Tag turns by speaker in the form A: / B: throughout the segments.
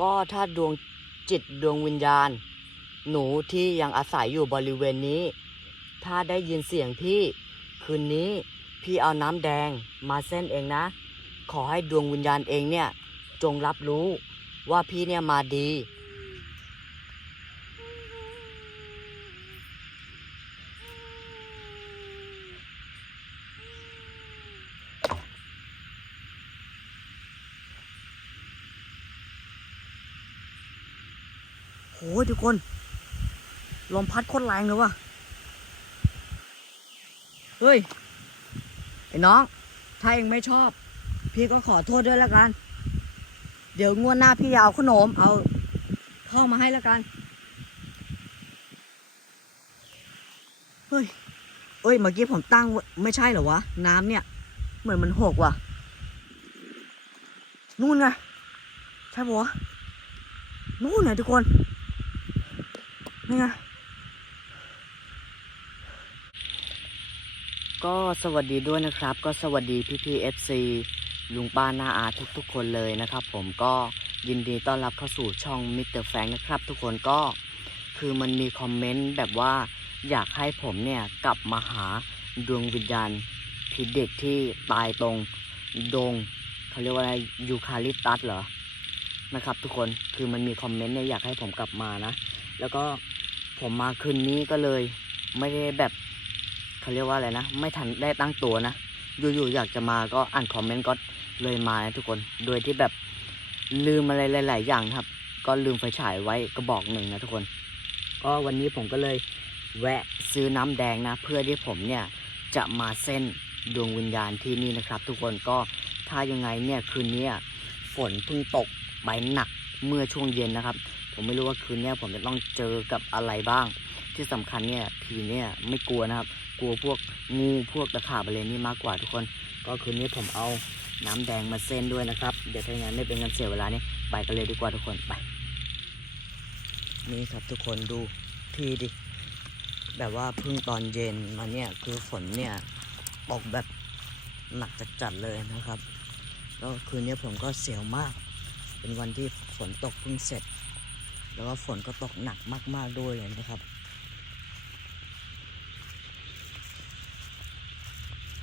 A: ก็ถ้าดวงจิตดวงวิญญาณ หนูที่ยังอาศัยอยู่บริเวณนี้ ถ้าได้ยินเสียงพี่ คืนนี้พี่เอาน้ำแดงมาเส้นเองนะ ขอให้ดวงวิญญาณเองเนี่ย จงรับรู้ว่าพี่เนี่ยมาดี โหทุกคน ลมพัดโคตรแรงเลยว่ะ เฮ้ย ไอ้น้อง ถ้าเองไม่ชอบ พี่ก็ขอโทษด้วยแล้วกัน เดี๋ยวงวดหน้าพี่จะเอาขนม เอาเข้ามาให้แล้วกัน เฮ้ย เอ้ย เมื่อกี้ผมตั้งไว้ไม่ใช่เหรอวะ น้ำเนี่ย เหมือนมันหกว่ะ นู่นไง ใช่ปะวะนู่นไงทุกคน นี่ไงก็สวัสดีด้วยนะครับ ก็สวัสดีพี่พีเอฟซีลุงป้านาอาทุกๆคนเลยนะครับ ผมก็ยินดีต้อนรับเข้าสู่ช่องมิสเตอร์แฟงนะครับ ทุกคนก็คือมันมีคอมเมนต์แบบว่าอยากให้ผมเนี่ยกลับมาหาดวงวิญญาณผีเด็กที่ตายตรงดงเขาเรียกว่าอะไรยูคาลิปตัสเหรอนะครับ ทุกคนคือมันมีคอมเมนต์เนี่ยอยากให้ผมกลับมานะ แล้วก็ ผมมาคืนนี้ก็เลย ไม่ได้แบบเขาเรียกว่าอะไรนะ ไม่ทันได้ตั้งตัวนะ อยู่ๆอยากจะมาก็อ่านคอมเมนต์ก็เลยมานะทุกคน โดยที่แบบลืมอะไรหลาย ๆ อย่างครับ ก็ลืมไฟฉายไว้กระบอกหนึ่งนะทุกคน ก็วันนี้ผมก็เลยแวะซื้อน้ำแดงนะ เพื่อที่ผมเนี่ยจะมาเส้นดวงวิญญาณที่นี่นะครับ ทุกคนก็ถ้ายังไงเนี่ยคืนนี้ฝนเพิ่งตกไปหนักเมื่อช่วงเย็นนะครับ ผมไม่รู้ว่าคืนนี้ผมจะต้องเจอกับอะไรบ้าง ที่สำคัญเนี่ยผีเนี่ยไม่กลัวนะครับ กลัวพวกงูพวกตะขาบอะไรนี่มากกว่าทุกคน ก็คืนนี้ผมเอาน้ำแดงมาเส้นด้วยนะครับ เดี๋ยวถ้าอย่างนั้นไม่เป็นการเสียเวลานี่ไปกันเลยดีกว่าทุกคนไป นี่ครับทุกคนดูที่ดิ แบบว่าเพิ่งตอนเย็นมาเนี่ยคือฝนเนี่ยตกแบบหนักจัดๆเลยนะครับ แล้วคืนนี้ผมก็เสียวมาก เป็นวันที่ฝนตกเพิ่งเสร็จ แล้วก็ฝนก็ตกหนักมาก ๆด้วยเลยนะครับ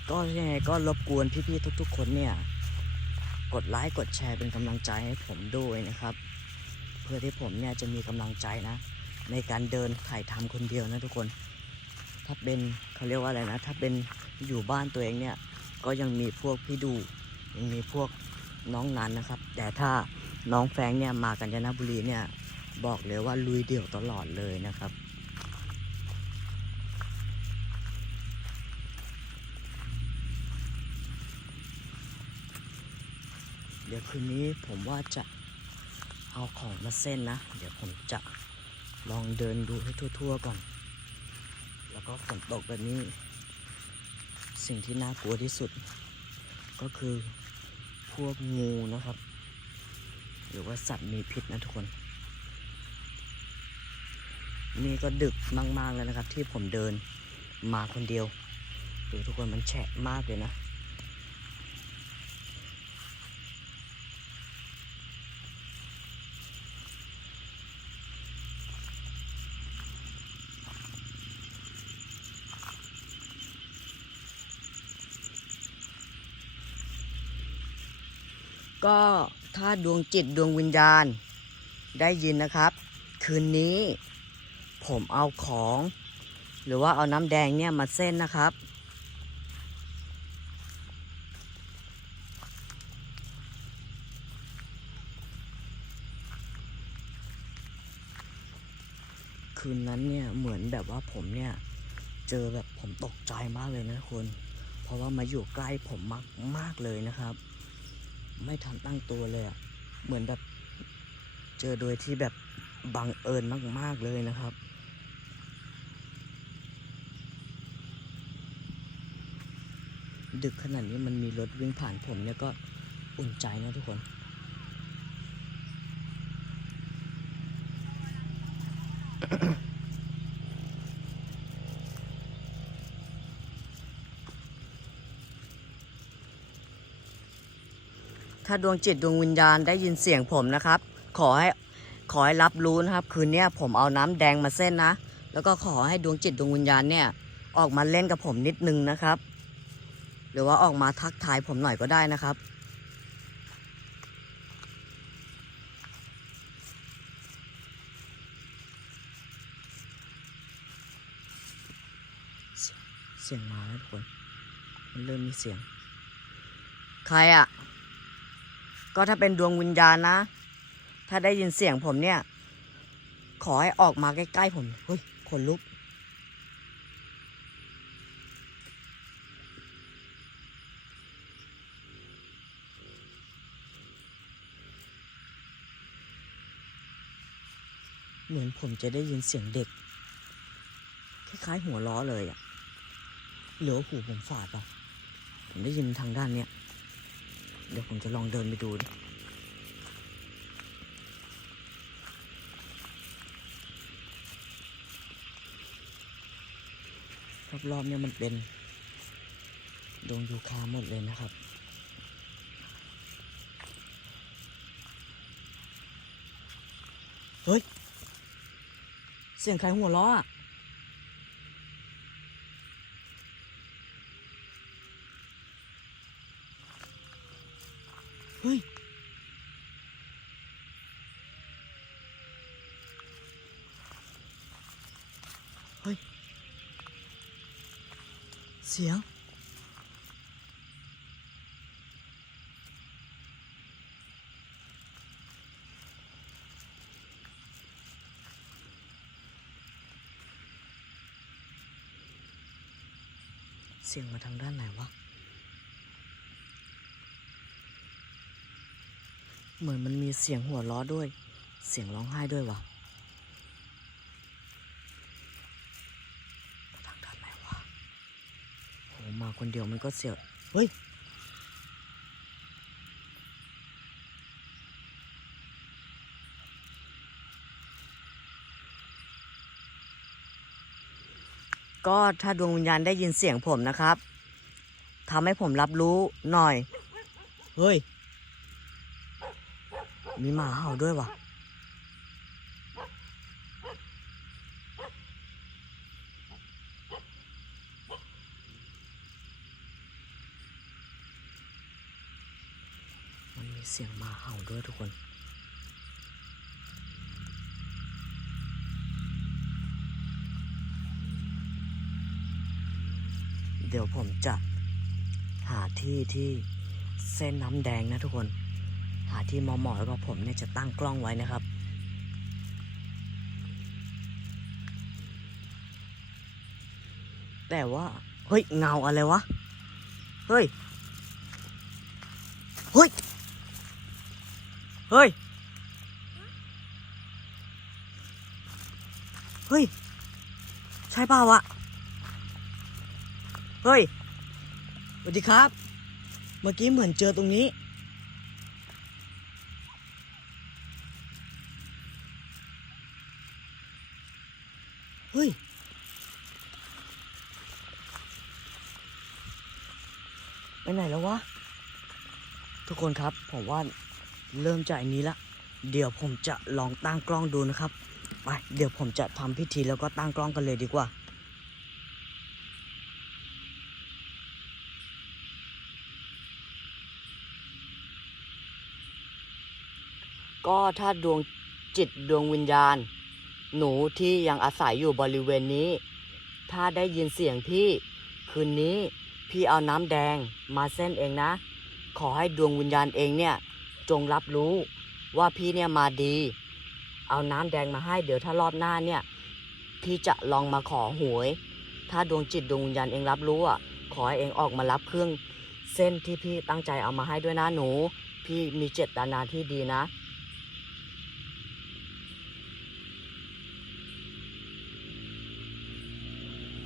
A: ก็ยังไงก็รบกวนพี่ๆทุก ๆ คนเนี่ย กดไลค์กดแชร์เป็นกำลังใจให้ผมด้วยนะครับ เพื่อที่ผมเนี่ยจะมีกำลังใจนะ ในการเดินถ่ายทำคนเดียวนะทุกคน ถ้าเป็นเขาเรียกว่าอะไรนะ ถ้าเป็นอยู่บ้านตัวเองเนี่ย ก็ยังมีพวกพี่ดูยังมีพวกน้องนันนะครับ แต่ถ้าน้องแฟงเนี่ยมากัญจนบุรีเนี่ย บอกเลยว่าลุยเดี่ยวตลอดเลยนะครับ เดี๋ยวคืนนี้ผมว่าจะเอาของมาเส้นนะ เดี๋ยวผมจะลองเดินดูให้ทั่วๆก่อน แล้วก็ฝนตกแบบนี้ สิ่งที่น่ากลัวที่สุด ก็คือพวกงูนะครับ หรือว่าสัตว์มีพิษนะทุกคน นี่ก็ดึกมาก ๆ แล้วนะครับ ที่ผมเดินมาคนเดียว ดูทุกคนมันแฉะมากเลยนะ ก็ถ้าดวงจิตดวงวิญญาณได้ยินนะครับ คืนนี้ ผมเอาของ หรือว่าเอาน้ำแดงเนี่ยมาเส้นนะครับ คืนนั้นเนี่ยเหมือนแบบว่าผมเนี่ยเจอแบบผมตกใจมากเลยนะคุณ เพราะว่ามาอยู่ใกล้ผมมากมากเลยนะครับ ไม่ทันตั้งตัวเลยอะเหมือนแบบเจอโดยที่แบบบังเอิญมาก ๆ เลยนะครับ ดึกขนาดนี้มันมีรถวิ่งผ่านผมเนี่ยก็อุ่นใจนะทุกคน ถ้าดวงจิตดวงวิญญาณได้ยินเสียงผมนะครับ ขอให้ขอให้รับรู้นะครับ คืนนี้ผมเอาน้ำแดงมาเส้นนะ แล้วก็ขอให้ดวงจิตดวงวิญญาณเนี่ย ออกมาเล่นกับผมนิดนึงนะครับ หรือว่าออกมาทักทายผมหน่อยก็ได้นะครับ เสียงมาแล้วทุกคน มันเริ่มมีเสียง ใครอะ่ะ ก็ถ้าเป็นดวงวิญญาณนะ ถ้าได้ยินเสียงผมเนี่ย ขอให้ออกมาใกล้ ๆ ผม เฮ้ย ขนลุก เหมือนผมจะได้ยินเสียงเด็ก คล้ายๆหัวล้อเลยอะหรือหูผมฝาดเปะผมได้ยินทางด้านเนี้ย เดี๋ยวผมจะลองเดินไปดูดิรอบๆเนี่ยมันเป็นดงยูคาหมดเลยนะครับ เฮ้ย เสียงใครหัวล้ออะเฮ้ย เฮ้ย เสียง เสียงมาทางด้านไหนวะ เหมือนมันมีเสียงหัวล้อด้วย เสียงร้องไห้ด้วยวะมาทางด้านไหนวะโหมาคนเดียวมันก็เสียว เฮ้ย ก็ถ้าดวงวิญญาณได้ยินเสียงผมนะครับทำให้ผมรับรู้หน่อย เฮ้ย มีหมาเห่าด้วยวะมันมีเสียงหมาเห่าด้วยทุกคน เดี๋ยวผมจะหาที่ที่เส้นน้ำแดงนะทุกคน หาที่เหมาะๆแล้วก็ผมเนี่ยจะตั้งกล้องไว้นะครับแต่ว่า เฮ้ย เงาอะไรวะ เฮ้ย เฮ้ย เฮ้ย เฮ้ย ใช่เปล่าวะ เฮ้ยสวัสดีครับ เมื่อกี้เหมือนเจอตรงนี้ เฮ้ย ไปไหนแล้ววะ ทุกคนครับ ผมว่าเริ่มจากอันนี้ละ เดี๋ยวผมจะลองตั้งกล้องดูนะครับ ไป เดี๋ยวผมจะทำพิธีแล้วก็ตั้งกล้องกันเลยดีกว่า ก็ ถ้าดวงจิตดวงวิญญาณ หนูที่ยังอาศัยอยู่บริเวณนี้ ถ้าได้ยินเสียงพี่ คืนนี้พี่เอาน้ำแดงมาเส้นเองนะ ขอให้ดวงวิญญาณเองเนี่ย จงรับรู้ว่าพี่เนี่ยมาดี เอาน้ำแดงมาให้เดี๋ยวถ้ารอบหน้าเนี่ย พี่จะลองมาขอหวย ถ้าดวงจิตดวงวิญญาณเองรับรู้อะ ขอให้เองออกมารับเครื่องเส้นที่พี่ตั้งใจเอามาให้ด้วยนะหนู พี่มีเจตนาที่ดีนะ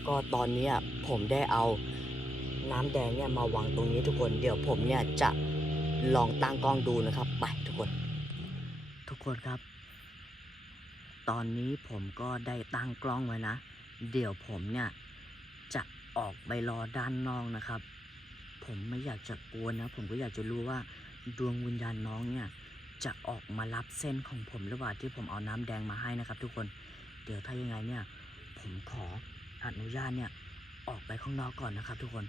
A: ก็ตอนนี้ผมได้เอาน้ำแดงเนี่ยมาวางตรงนี้ทุกคนเดี๋ยวผมเนี่ยจะลองตั้งกล้องดูนะครับ ไปทุกคน ทุกคนครับ ตอนนี้ผมก็ได้ตั้งกล้องไว้นะ เดี๋ยวผมเนี่ยจะออกไปรอด้านนอกนะครับ ผมไม่อยากจะกวนนะ ผมก็อยากจะรู้ว่าดวงวิญญาณน้องเนี่ยจะออกมารับเส้นของผมหรือเปล่าที่ผมเอาน้ำแดงมาให้นะครับ ทุกคน เดี๋ยวถ้ายังไงเนี่ย ผมขอ อนุญาตเนี่ยออกไปข้างนอกก่อนนะครับ ทุกคน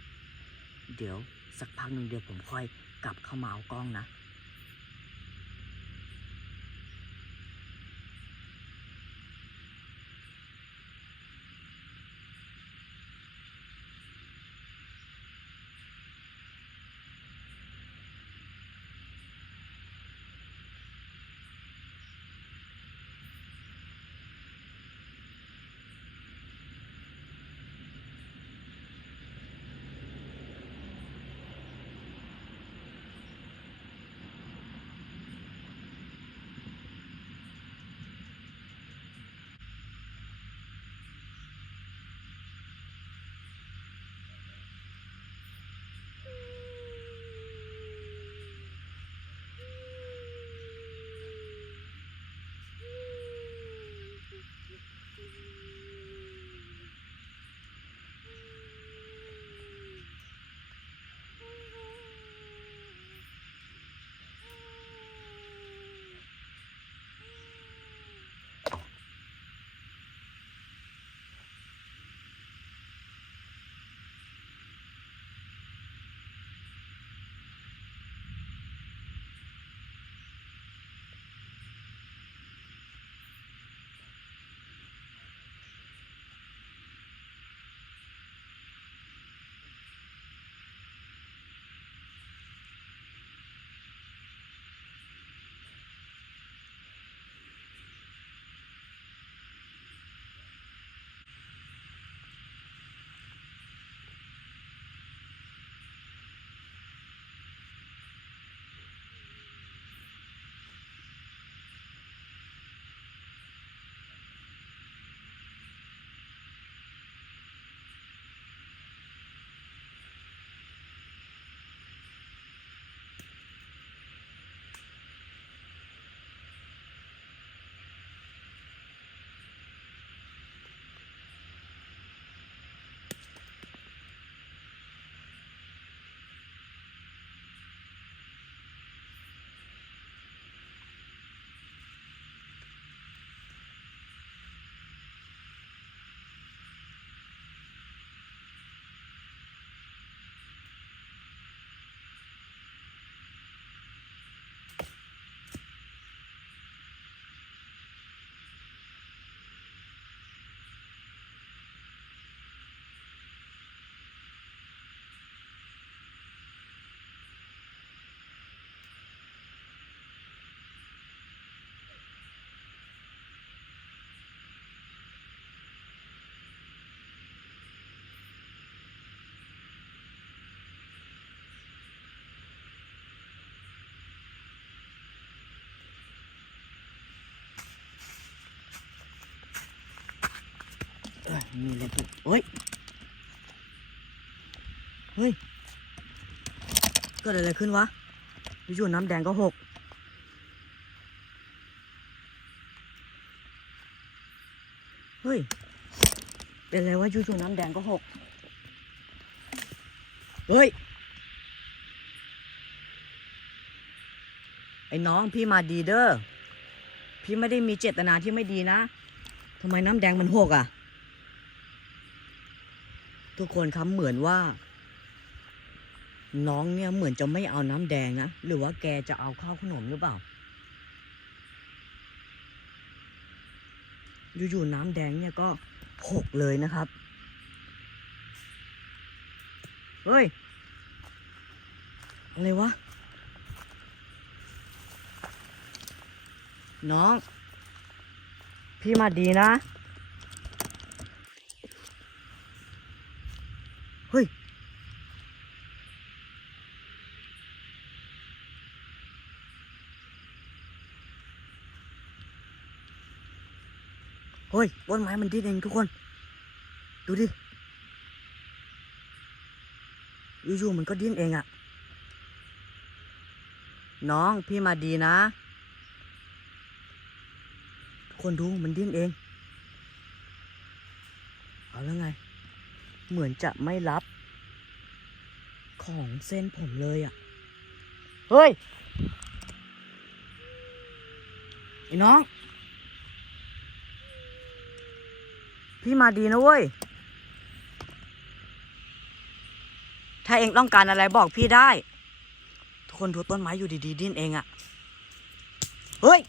A: เดี๋ยวสักพักหนึ่งเดี๋ยวผมค่อยกลับเข้ามาเอากล้องนะ มีอะไรถูกเฮ้ย เฮ้ย เกิดอะไรขึ้นวะอยู่ๆน้ำแดงก็หก เฮ้ย เป็นอะไรวะอยู่ๆน้ำแดงก็หก เฮ้ย ไอ้น้องพี่มาดีเด้อ พี่ไม่ได้มีเจตนาที่ไม่ดีนะ ทำไมน้ำแดงมันหกอะ ทุกคนครับเหมือนว่า น้องเนี่ยเหมือนจะไม่เอาน้ำแดงนะ หรือว่าแกจะเอาข้าวขนมหรือเปล่า อยู่ๆน้ำแดงเนี่ยก็หกเลยนะครับ เฮ้ย อะไรวะ น้อง พี่มาดีนะ เฮ้ย เฮ้ยต้นไม้มันดิ้นเองทุกคน ดูดิอยู่ๆมันก็ดิ้นเองอะน้องพี่มาดีนะ คนดูมันดิ้นเอง เอาแล้วไง เหมือนจะไม่รับ ของเส้นผมเลยอะ่ะ เฮ้ย ไอ้น้อง พี่มาดีนะเว้ย ถ้าเองต้องการอะไรบอกพี่ได้ ทุกคนดูต้นไม้อยู่ดีๆดิ้นเองอะเฮ้ย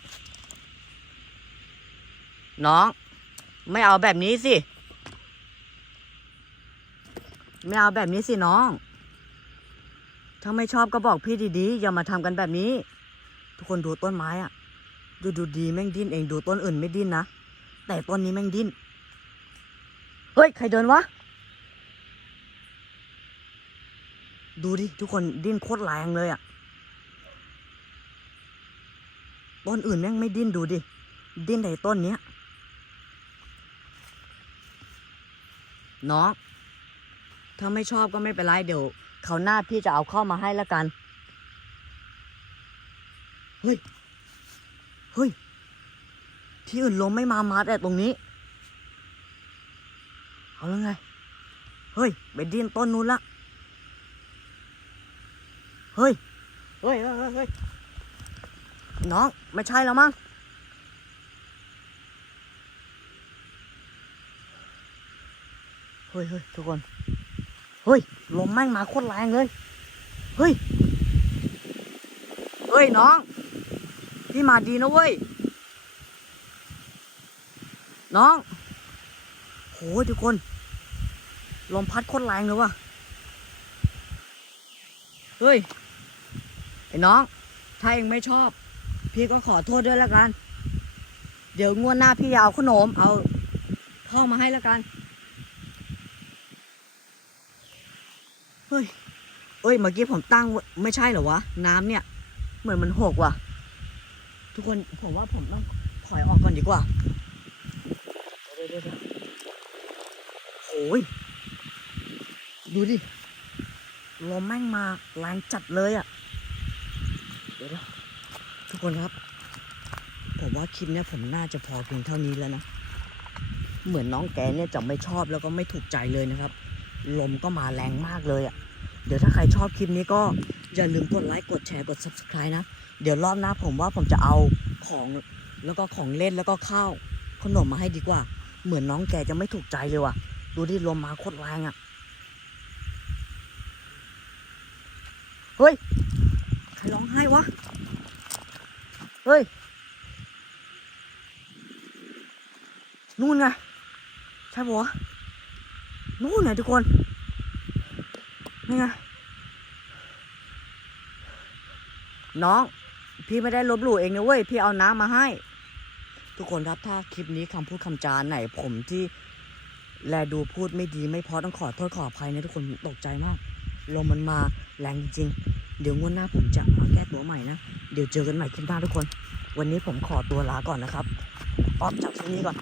A: น้อง ไม่เอาแบบนี้สิ ไม่เอาแบบนี้สิน้อง ถ้าไม่ชอบก็บอกพี่ดีๆ อย่ามาทำกันแบบนี้ ทุกคนดูต้นไม้อะดูดูดีแม่งดิ้นเองดูต้นอื่นไม่ดิ้นนะ แต่ต้นนี้แม่งดิ้น เฮ้ย ใครเดินวะ ดูดิ ทุกคนดิ้นโคตรแรงเลยอะต้นอื่นแม่งไม่ดิ้นดูดิ ดิ้นแต่ต้นเนี้ยน้อง ถ้าไม่ชอบก็ไม่เป็นไรเดี๋ยวเขาหน้าพี่จะเอาเข้ามาให้แล้วกัน เฮ้ย เฮ้ย ที่อื่นลมไม่มามาแต่ตรงนี้ เอาแล้วไง เฮ้ยไปดิ้นต้นนู้นละ เฮ้ย เฮ้ย เฮ้ยเฮ้ยเฮ้ยน้อง ไม่ใช่แล้วมั้งเฮ้ยเฮ้ยทุกคน เฮ้ยลมแม่งมาโคตรแรงเลย เฮ้ย เฮ้ยน้อง พี่มาดีนะเว้ย น้อง โหทุกคน ลมพัดโคตรแรงเลยว่ะ เฮ้ย ไอ้น้อง ถ้าเองไม่ชอบ พี่ก็ขอโทษด้วยแล้วกัน เดี๋ยวงวดหน้าพี่เอาขนม เอาเข้ามาให้แล้วกัน ฮ้ย เอ้ย เมื่อกี้ผมตั้งไม่ใช่เหรอวะ น้ำเนี่ย เหมือนมันหกว่ะ ทุกคนผมว่าผมต้องถอยออกก่อนดีกว่าโอ้ย ดูดิ ลมแม่งมาแรงจัดเลยอะ่ะ เดี๋ยวนะทุกคนครับ ผมว่าคลิปเนี้ยผมน่าจะพอเพียงเท่านี้แล้วนะ เหมือนน้องแกเนี่ยจะไม่ชอบแล้วก็ไม่ถูกใจเลยนะครับ ลมก็มาแรงมากเลยอะ่ะ เดี๋ยวถ้าใครชอบคลิปนี้ก็อย่าลืมกดไลค์กดแชร์กด subscribe นะ เดี๋ยวรอบหน้าผมว่าผมจะเอาของแล้วก็ของเล่นแล้วก็ข้าวขนมมาให้ดีกว่า เหมือนน้องแกจะไม่ถูกใจเลยว่ะ ดูดิลมมาโคตรแรงอะ่ะ เฮ้ย ใครร้องไห้วะ เฮ้ย นู่นไง ใช่ปะวะ นู่นไงทุกคน นี่ไงน้อง พี่ไม่ได้ลบหลู่เองนะเว้ย พี่เอาน้ำมาให้ ทุกคนครับถ้าคลิปนี้คำพูดคำจาไหน ผมที่แลดูพูดไม่ดีไม่พอต้องขอโทษขออภัยนะทุกคนตกใจมากลมมันมาแรงจริงๆเดี๋ยวงวดหน้าผมจะมาแก้ตัวใหม่นะ เดี๋ยวเจอกันใหม่คลิปหน้าทุกคน วันนี้ผมขอตัวลาก่อนนะครับออกจากที่นี้ก่อน